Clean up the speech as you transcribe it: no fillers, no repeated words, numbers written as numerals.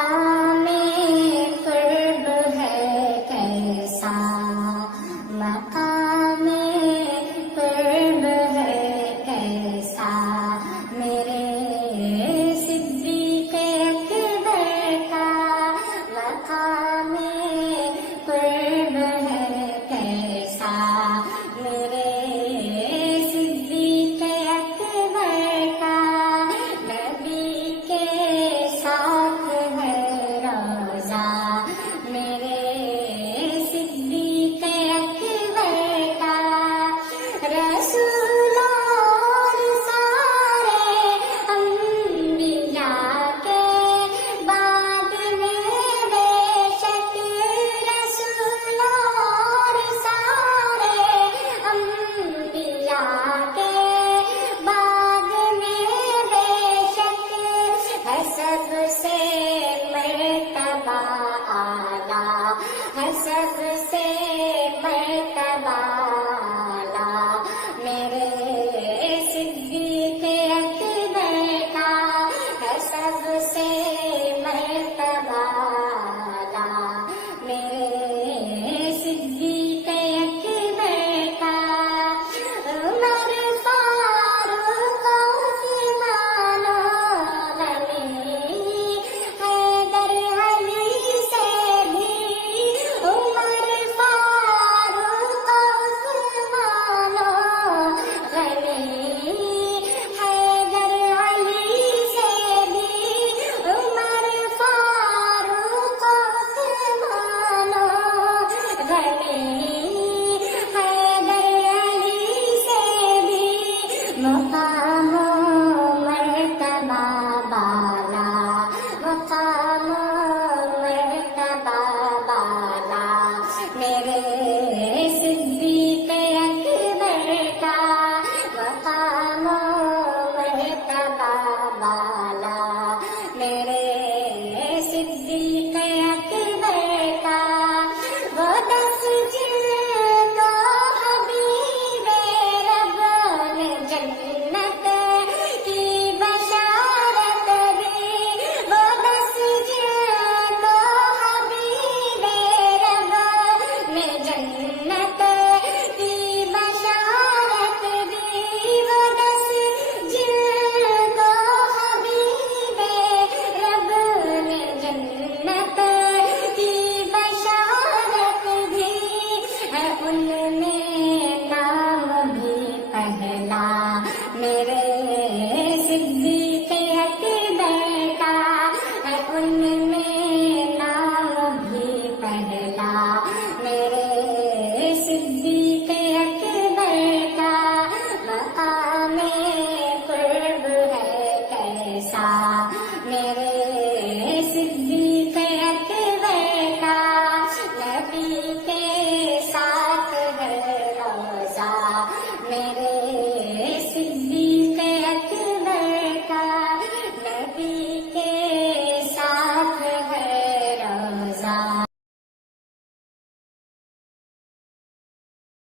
مقام قرب ہے کیسا، مقام قرب ہے کیسا، میرے صدیق اکبر کا مقام قرب ہے کیسا، میرے صدیق اکبر کا نبی کے ساتھ ہے روزہ، میرے صدیق اکبر کا رسول اور سارے انبیاء کے بعد میں بے شک رسول اور سارے انبیاء کے بعد میں بے شک ہے سب سے مرتبہ اعلیٰ، ہے سب سے مرتبہ اعلیٰ، میرے صدیق اکبر کا ہے سب سے مرتبہ اعلیٰ، میرے صدیق اکبر کا عمر فاروق عثمان غنی حیدر علی سے بھی، عمر فاروق عثمان غنی حیدر علی سے بھی، عمر فاروق عثمان غنی حیدر علی سے بھی، مقام و مرتبہ بالا، مقام و مرتبہ بالا، میرے صدیق اکبر کا مقام و مرتبہ بالا، میرے صدیق اکبر کا وہ 10 جن کو حبیب رب نے جنت کی بشارت دی، وہ 10 جن کو حبیب رب نے جنت کی بشارت دی، وہ 10 جن کو حبیب رب نے جنت کی بشارت دی، ہے ان میں نام بھی پہلا میرے صدیق اکبر کا، ہے ان میں